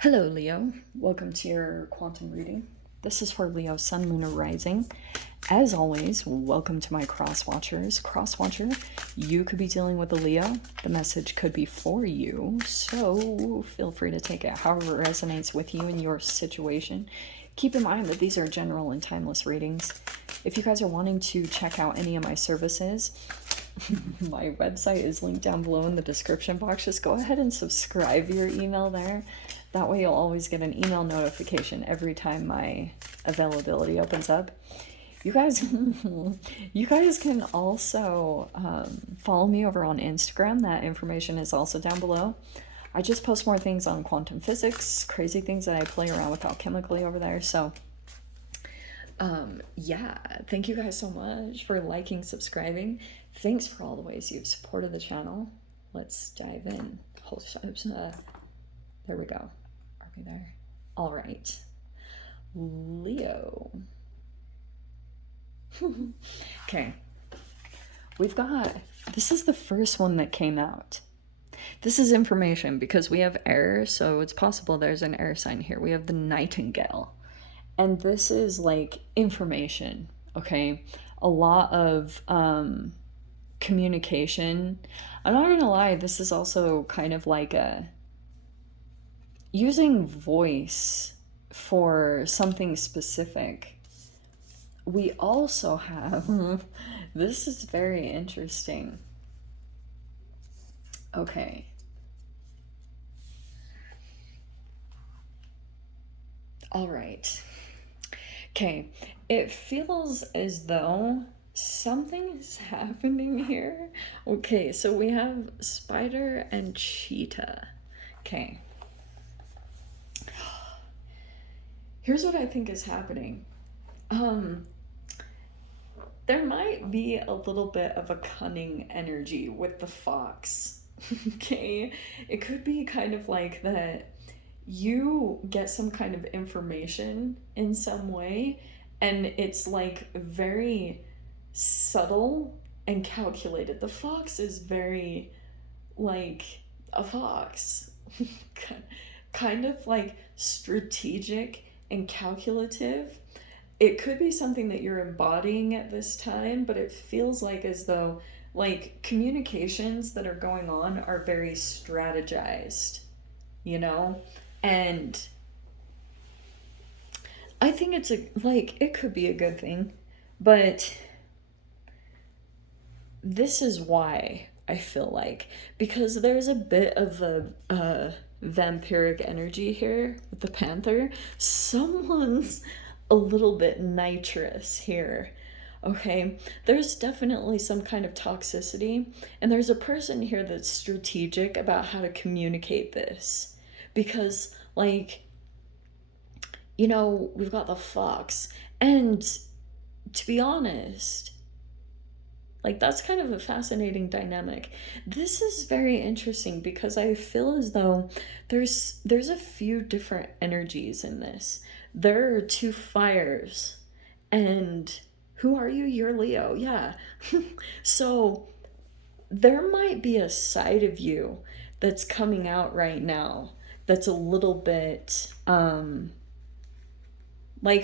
Hello, Leo. Welcome to your quantum reading. This is for Leo, Sun, Moon, or Rising. As always, welcome to my cross watchers. Cross watcher, you could be dealing with a Leo. The message could be for you, so feel free to take it however it resonates with you in your situation. Keep in mind that these are general and timeless readings. If you guys are wanting to check out any of my services, my website is linked down below in the description box. Just go ahead and subscribe your email there. That way you'll always get an email notification every time my availability opens up. You guys can also follow me over on Instagram. That information is also down below. I just post more things on quantum physics, crazy things that I play around with alchemically over there. So yeah, thank you guys so much for liking, subscribing. Thanks for all the ways you've supported the channel. Let's dive in. There we go. Are we there? All right. Leo. Okay. We've got, this is the first one that came out. This is information because we have air, so it's possible there's an air sign here. We have the nightingale. And this is like information, okay? A lot of communication. I'm not gonna lie, this is also kind of like a using voice for something specific. We also have, this is very interesting. Okay. All right. Okay, it feels as though something is happening here. Okay, so we have spider and cheetah. Okay. Here's what I think is happening. There might be a little bit of a cunning energy with the fox. Okay, it could be kind of like that you get some kind of information in some way and it's like very subtle and calculated. The fox is very like a fox. Kind of like strategic and calculative. It could be something that you're embodying at this time, but it feels like as though like communications that are going on are very strategized, you know? And I think it's it could be a good thing, but this is why I feel like, because there's a bit of a vampiric energy here with the panther. Someone's a little bit nitrous here. Okay, there's definitely some kind of toxicity, and there's a person here that's strategic about how to communicate this. Because, like, you know, we've got the fox, and to be honest, like, that's kind of a fascinating dynamic. This is very interesting because I feel as though there's a few different energies in this. There are two fires, and who are you? You're Leo, yeah. So there might be a side of you that's coming out right now that's a little bit like,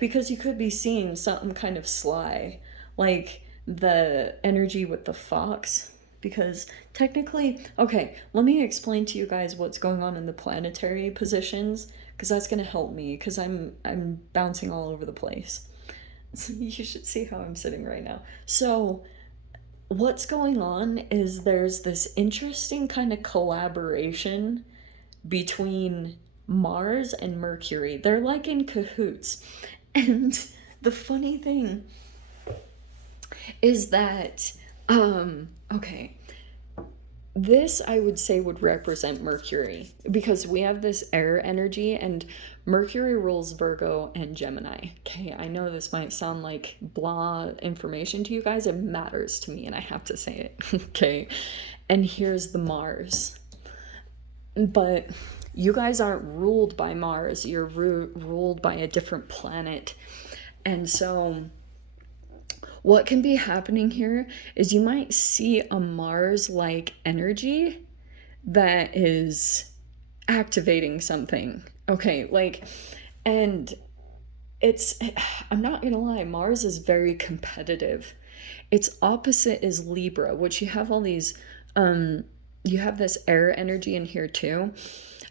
because you could be seeing something kind of sly, like the energy with the fox. Because technically, okay, let me explain to you guys what's going on in the planetary positions, because that's going to help me, because I'm bouncing all over the place. So you should see how I'm sitting right now. So what's going on is there's this interesting kind of collaboration between Mars and Mercury. They're like in cahoots. And the funny thing is that, okay, this I would say would represent Mercury, because we have this air energy and Mercury rules Virgo and Gemini. Okay, I know this might sound like blah information to you guys. It matters to me and I have to say it. Okay, and here's the Mars. But you guys aren't ruled by Mars, you're ruled by a different planet. And so what can be happening here is you might see a Mars-like energy that is activating something. Okay, like, and it's, I'm not gonna lie, Mars is very competitive. Its opposite is Libra, which you have all these, um, you have this air energy in here too.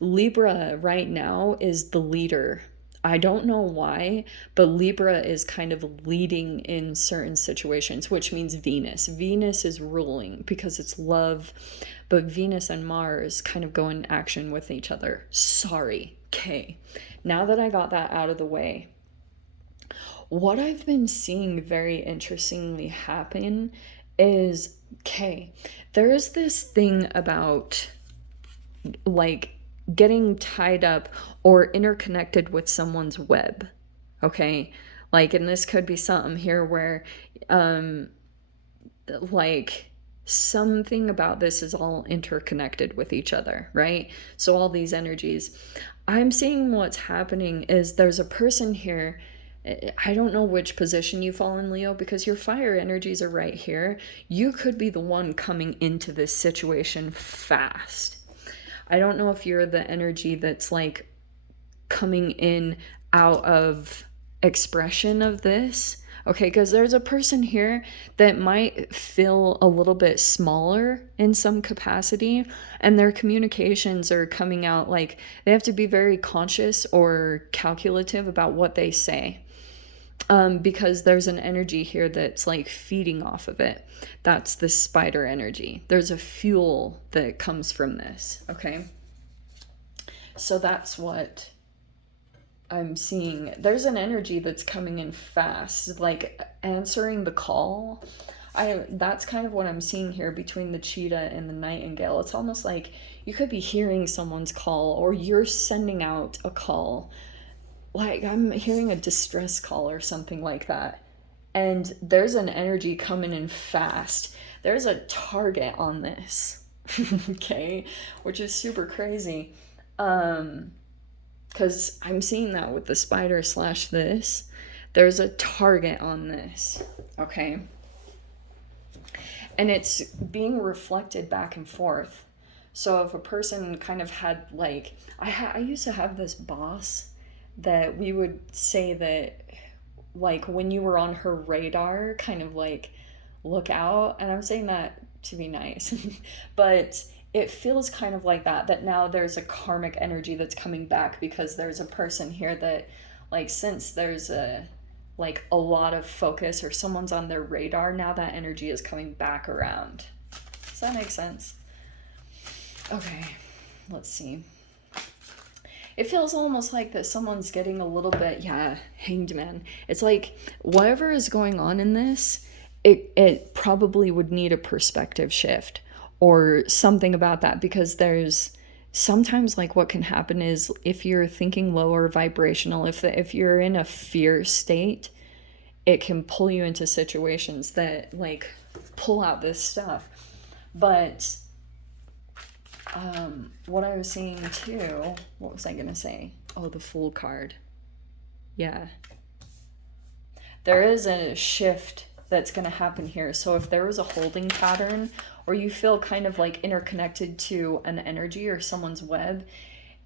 Libra right now is the leader. I don't know why, but Libra is kind of leading in certain situations, which means Venus. Venus is ruling because it's love, but Venus and Mars kind of go in action with each other. Sorry. Okay. Now that I got that out of the way, what I've been seeing very interestingly happen is, okay, there's this thing about like getting tied up or interconnected with someone's web. Okay. Like, and this could be something here where, um, like, something about this is all interconnected with each other, right? So, all these energies. I'm seeing what's happening is there's a person here. I don't know which position you fall in, Leo, because your fire energies are right here. You could be the one coming into this situation fast. I don't know if you're the energy that's like coming in out of expression of this. Okay, because there's a person here that might feel a little bit smaller in some capacity, and their communications are coming out like they have to be very conscious or calculative about what they say. Because there's an energy here that's like feeding off of it. That's the spider energy. There's a fuel that comes from this, okay? So that's what I'm seeing. There's an energy that's coming in fast, like answering the call. That's kind of what I'm seeing here between the cheetah and the nightingale. It's almost like you could be hearing someone's call or you're sending out a call. Like I'm hearing a distress call or something like that. And there's an energy coming in fast. There's a target on this. Okay, which is super crazy. Because I'm seeing that with the spider slash this. There's a target on this, okay? And it's being reflected back and forth. So if a person kind of had like, I used to have this boss that we would say that like when you were on her radar, kind of like look out. And I'm saying that to be nice, but it feels kind of like that now there's a karmic energy that's coming back because there's a person here that like since there's a lot of focus or someone's on their radar, now that energy is coming back around. Does that make sense? Okay, let's see. It feels almost like that someone's getting a little bit, yeah, hanged man. It's like whatever is going on in this, it probably would need a perspective shift or something about that, because there's sometimes like what can happen is if you're thinking lower vibrational, if you're in a fear state, it can pull you into situations that like pull out this stuff. But what I was seeing too, what was I gonna say? Oh, the Fool card. Yeah. There is a shift that's gonna happen here. So if there was a holding pattern or you feel kind of like interconnected to an energy or someone's web,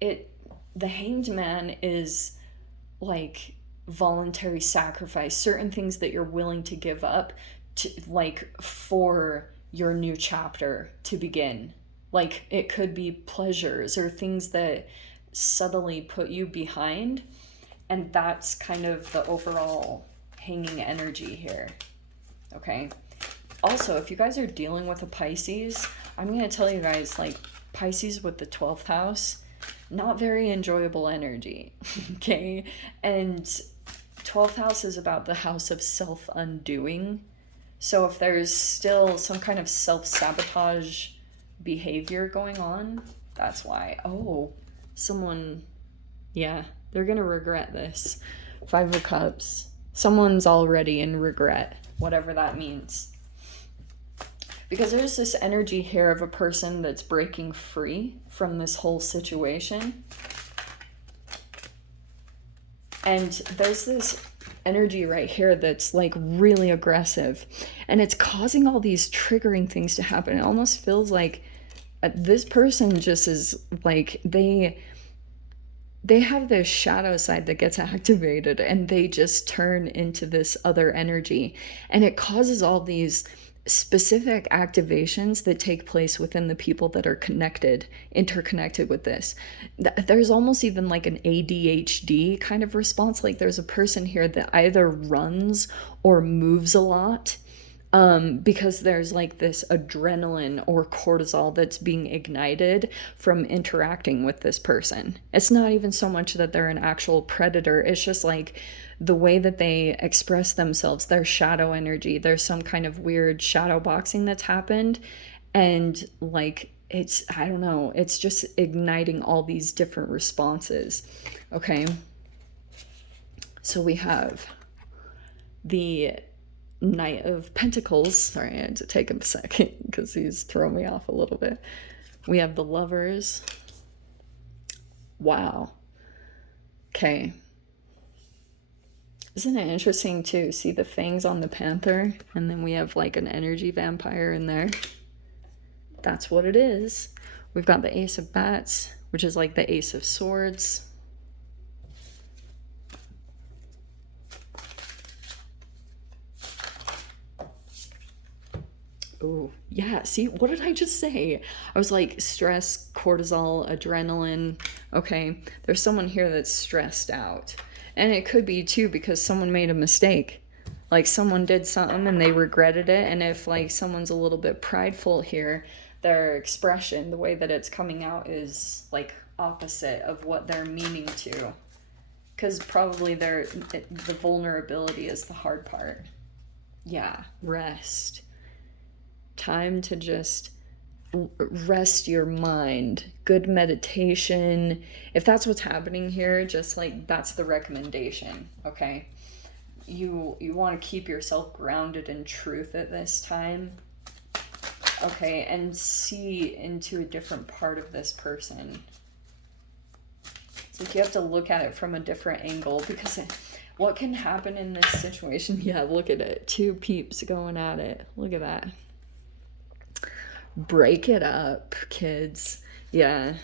the Hanged Man is like voluntary sacrifice, certain things that you're willing to give up to like for your new chapter to begin. Like it could be pleasures or things that subtly put you behind, and that's kind of the overall hanging energy here. Okay. Also, if you guys are dealing with a Pisces, I'm going to tell you guys, like, Pisces with the 12th house, not very enjoyable energy. Okay. And 12th house is about the house of self-undoing. So if there's still some kind of self-sabotage behavior going on, that's why. Oh, someone, yeah, they're gonna regret this. 5 of Cups. Someone's already in regret, whatever that means. Because there's this energy here of a person that's breaking free from this whole situation. And there's this energy right here that's like really aggressive, and it's causing all these triggering things to happen. It almost feels like this person just is like they have this shadow side that gets activated and they just turn into this other energy. And it causes all these specific activations that take place within the people that are interconnected with this. There's almost even like an ADHD kind of response. Like there's a person here that either runs or moves a lot, because there's like this adrenaline or cortisol that's being ignited from interacting with this person. It's not even so much that they're an actual predator, it's just like the way that they express themselves, their shadow energy. There's some kind of weird shadow boxing that's happened, and like it's, I don't know, it's just igniting all these different responses. Okay, so we have the Knight of Pentacles. Sorry, I had to take him a second because he's throwing me off a little bit. We have the Lovers. Wow. Okay. Isn't it interesting to see the fangs on the panther? And then we have like an energy vampire in there. That's what it is. We've got the Ace of Bats, which is like the Ace of Swords. Oh, yeah. See, what did I just say? I was like stress, cortisol, adrenaline. Okay, there's someone here that's stressed out. And it could be too because someone made a mistake. Like someone did something and they regretted it. And if like someone's a little bit prideful here, their expression, the way that it's coming out is like opposite of what they're meaning to. Because probably the vulnerability is the hard part. Yeah, rest. Time to just rest your mind. Good meditation. If that's what's happening here, just like that's the recommendation, okay? You want to keep yourself grounded in truth at this time, okay, and see into a different part of this person. It's like you have to look at it from a different angle, because what can happen in this situation? Yeah, look at it. Two peeps going at it. Look at that. Break it up, kids. Yeah.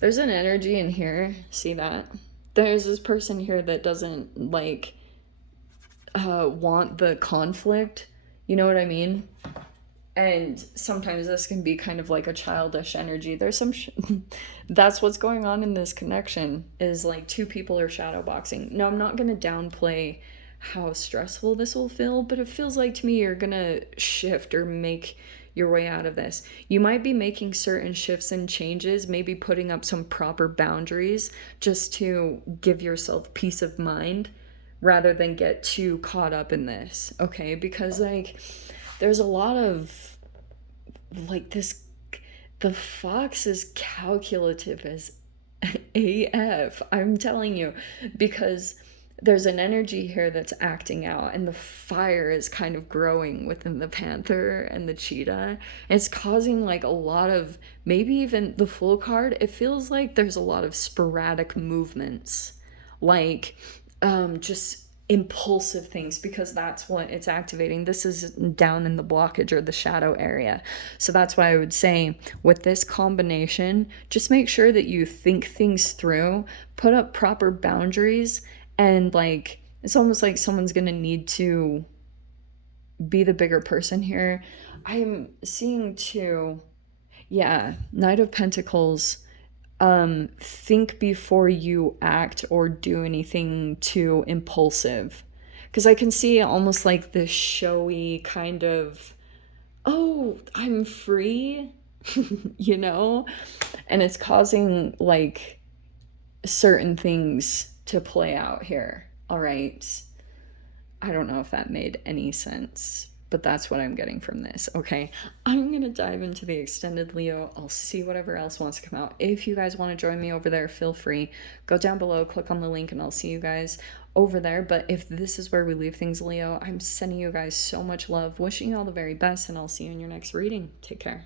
There's an energy in here. See that? There's this person here that doesn't like want the conflict. You know what I mean? And sometimes this can be kind of like a childish energy. There's some that's what's going on in this connection, is like two people are shadow boxing. No, I'm not going to downplay how stressful this will feel, but it feels like to me you're going to shift or make your way out of this. You might be making certain shifts and changes, maybe putting up some proper boundaries just to give yourself peace of mind rather than get too caught up in this, okay? Because like there's a lot of like this, the fox is calculative as AF, I'm telling you, because there's an energy here that's acting out, and the fire is kind of growing within the panther and the cheetah. It's causing like a lot of, maybe even the Fool card, it feels like there's a lot of sporadic movements, like just impulsive things, because that's what it's activating. This is down in the blockage or the shadow area. So that's why I would say with this combination, just make sure that you think things through, put up proper boundaries, and like it's almost like someone's gonna need to be the bigger person here. I'm seeing too, yeah, Knight of Pentacles. Think before you act or do anything too impulsive, because I can see almost like this showy kind of, oh, I'm free, you know, and it's causing like certain things to play out here. All right, I don't know if that made any sense, but that's what I'm getting from this. Okay, I'm gonna dive into the extended Leo. I'll see whatever else wants to come out. If you guys want to join me over there, feel free. Go down below, click on the link, and I'll see you guys over there. But if this is where we leave things, Leo, I'm sending you guys so much love, wishing you all the very best, and I'll see you in your next reading. Take care.